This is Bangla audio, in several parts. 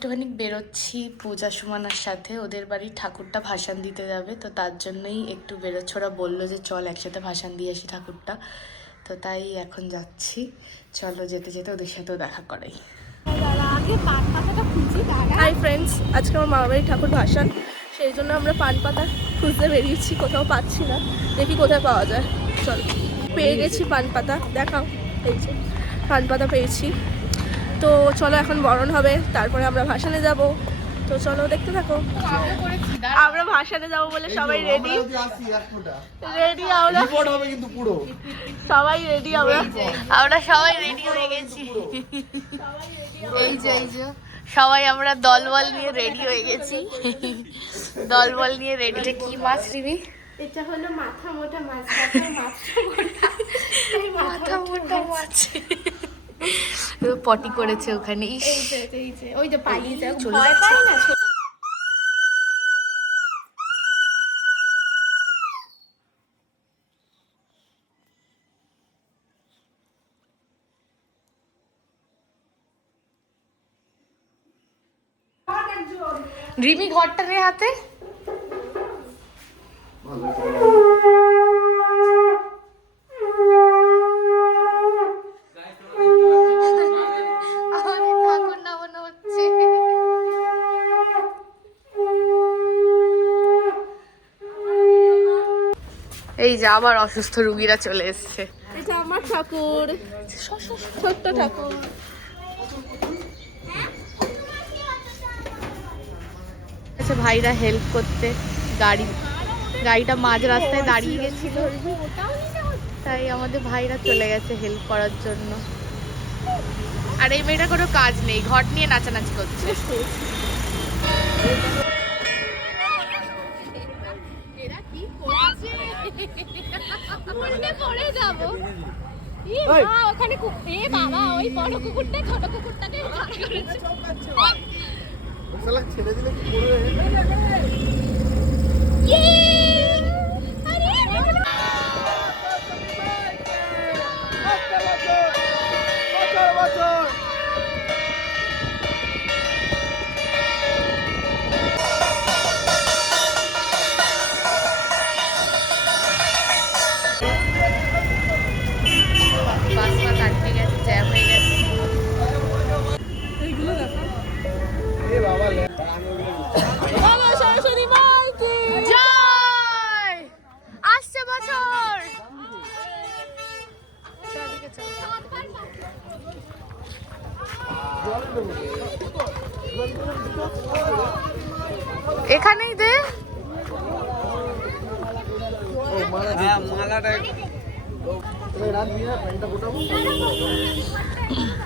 একটুখানি বেরোচ্ছি পূজা সুমানার সাথে, ওদের বাড়ির ঠাকুরটা ভাসান দিতে যাবে, তো তার জন্যই একটু বেরোচ্ছে। ওরা বললো যে চল একসাথে ভাসান দিয়ে আসি ঠাকুরটা, তো তাই এখন যাচ্ছি। চলো যেতে যেতে ওদের সাথেও দেখা করাই। হাই ফ্রেন্ডস, আজকে আমার মামা বাড়ির ঠাকুর ভাসান, সেই জন্য আমরা পান পাতা খুঁজতে বেরিয়েছি, কোথাও পাচ্ছি না, দেখি কোথায় পাওয়া যায়। চল, পেয়ে গেছি পান পাতা, দেখাও, এই যে পান পাতা পেয়েছি। তো চলো এখন বরণ হবে, তারপরে আমরা ভাসানে যাব, তো চলো দেখতে থাকো। আমরা ভাসানে যাব বলে সবাই রেডি রেডি আমরা সবাই রেডি, আমরা সবাই রেডি হয়ে গেছি। এই যে সবাই আমরা দলবল নিয়ে রেডি হয়ে গেছি, দলবল নিয়ে রেডি। এটা কি মাছ রিমি? এটা হলো মাথা মোটা মাছ। মাথা মোটা মাছ পটি করেছে ওখানে। ওই যে পালিয়ে যায়, চলে যাচ্ছে। রিমি ঘরটা রে হাতে। এই যে আবার অসুস্থ রুগীরা চলে এসছে। এটা আমার ঠাকুর, ছোট্ট ঠাকুর। আচ্ছা, ভাইরা হেল্প করতে, গাড়িটা মাঝ রাস্তায় দাঁড়িয়ে গেছিল, তাই আমাদের ভাইরা চলে গেছে হেল্প করার জন্য। আর এই মেয়েটা কোনো কাজ নেই, ঘট নিয়ে নাচানাচি করছে। ওখানে বাবা ওই বড় কুকুরটা ছোট কুকুরটাকে ছেড়ে দিলে কি এখানেই দে।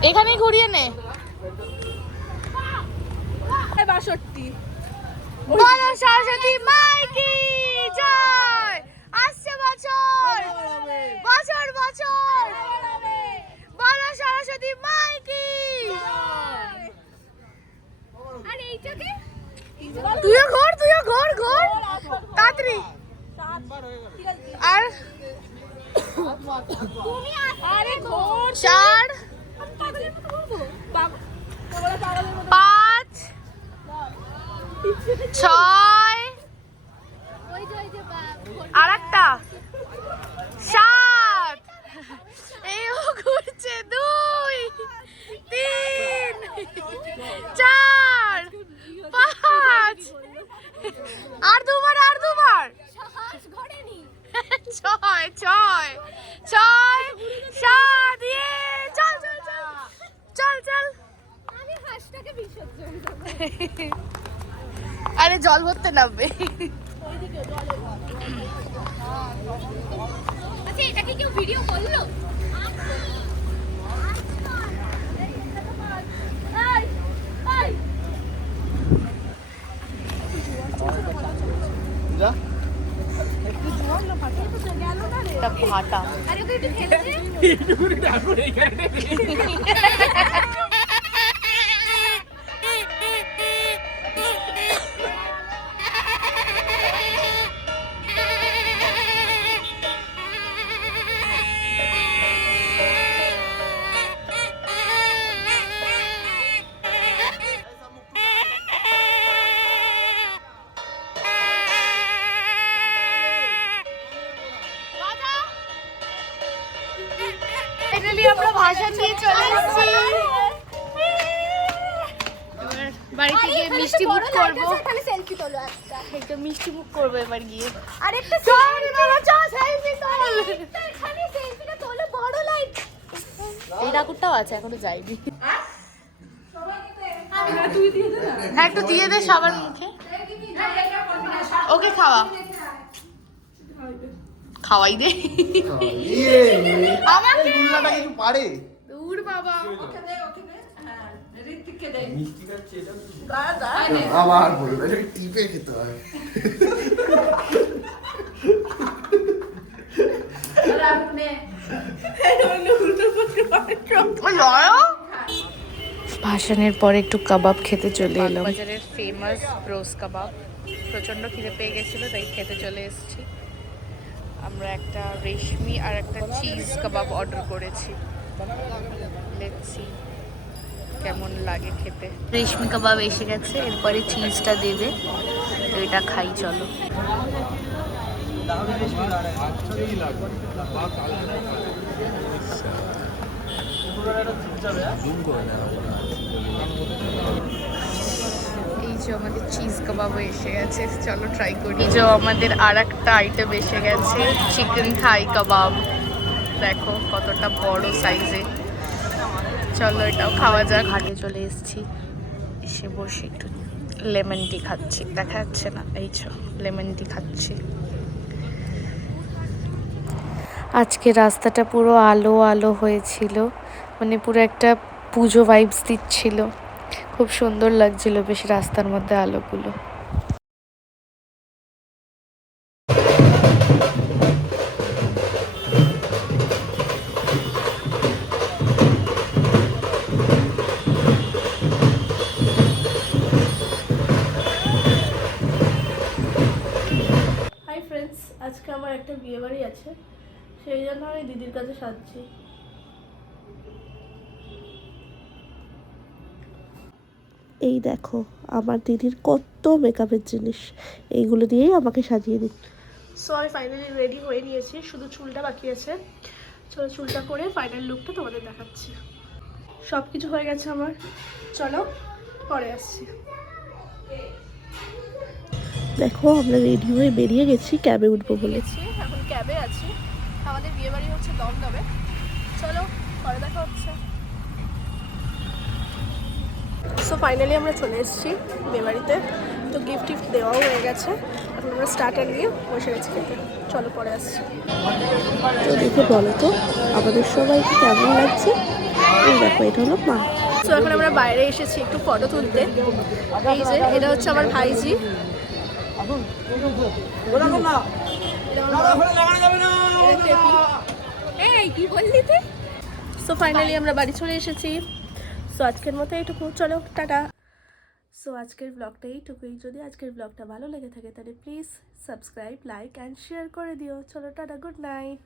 এখানেই ঘুরিয়ে নে। 62 বলো সরস্বতী মাই কি জয়। আসছে বছর বছর বছর, বলো সরস্বতী মাই কি। আর এইটাকে তুইও ঘর তাড়াতাড়ি। আর আরে ঘোর 4 5 6 আর একটা 7, এই ঘুরছে 2 3 4 5 আর দুবার 6 7 চল। আমি হাঁসটাকে বিসর্জন দেব। আরে জল ভরতে নামবে। আচ্ছা, এটা কি কেউ ভিডিও করলো? ফাটা আরে ওকে একটু খেলে ফাইনালি আমরা ভাষণ দিয়ে চলে এসেছি। এবার বাড়িতে গিয়ে মিষ্টি মুখ করবো। এখানে সেলফি তোলো একটা। একটা মিষ্টি মুখ করবো এবার গিয়ে। আরেকটা সেলফি তোলো। এখানে সেলফিটা তোলো, বড় লাইট। এই ঠাকুরটাও আছে, এখনো যাইনি। হ্যাঁ একটু দিয়ে দে সবার মুখে। ওকে খাওয়াই দে আমাকে। কিছু পারে দূর বাবা। আবার বলবে টিপে খেতে হয়। ভাসানের পরে একটু কাবাব খেতে চলে এলাম। বাজারের ফেমাস রোজ কাবাব। প্রচন্ড খিদে পেয়ে গেছিল তাই খেতে চলে এসেছি। আমরা একটা রেশমি আর একটা চিজ কাবাব অর্ডার করেছি। লেটস সি কেমন লাগে খেতে। রেশমি কাবাব এসে গেছে, এরপরে চিজটা দেবে, তো এটা খাই চলো। এই যে আমাদের চিজ কাবাবও এসে গেছে, চলো ট্রাই করি। এই যে আমাদের আর একটা আইটেম এসে গেছে, চিকেন থাই কাবাব। দেখো কতটা বড় সাইজে। চলো এটাও খাওয়া যাক। ঘাটে চলে এসেছি, এসে বসে একটু লেমন টি খাচ্ছি। দেখা যাচ্ছে না, এই যে লেমন টি খাচ্ছি। আজকে রাস্তাটা পুরো আলো আলো হয়েছিল, মানে পুরো একটা পুজো ভাইবস দিচ্ছিল। খুব সুন্দর লাগছিল বেশ রাস্তার মধ্যে আলোগুলো। হাই ফ্রেন্ডস, আজকে আমার একটা বিয়ে বাড়ি আছে, সেই জন্য আমি দিদির কাছে সাজছি। এই দেখো আমার দিদির কত মেকআপের জিনিস, এইগুলো দিয়েই আমাকে সাজিয়ে দিন। সো আমি ফাইনালি রেডি হয়ে নিয়েছি, শুধু চুলটা বাকি আছে। চলো চুলটা করে ফাইনাল লুকটা তোমাদের দেখাচ্ছি। সব কিছু হয়ে গেছে আমার, চলো পরে আসছি। দেখো আমরা রেডি হয়ে বেরিয়ে গেছি, ক্যাবে উঠবো বলেছি, এখন ক্যাবে আছি। আমাদের বিয়ে বাড়ি হচ্ছে দমদমে। চলো পরে দেখা হচ্ছে। সো ফাইনালি আমরা চলে এসেছি বিয়েবাড়িতে। তো গিফট টিফট দেওয়াও হয়ে গেছে, এখন আমরা স্টার্টার নিয়ে বসে গেছি খেতে। চলো পরে আসছি। তো দেখে বলো তো আমাদের সবাইকে কেমন লাগছে। এই দেখো এটা হলো মা। সো এখন আমরা বাইরে এসেছি একটু ফটো তুলতে। এই যে এটা হচ্ছে আমার ভাইজি। এই কি বললি তুই? সো ফাইনালি আমরা বাড়ি চলে এসেছি। সো আজকের মতো এইটুকু, চলো টাটা। সো আজকের ব্লগটা এইটুকুই। যদি আজকের ব্লগটা ভালো লেগে থাকে তাহলে please subscribe, like and share করে দিও। চলো টাটা, গুড নাইট।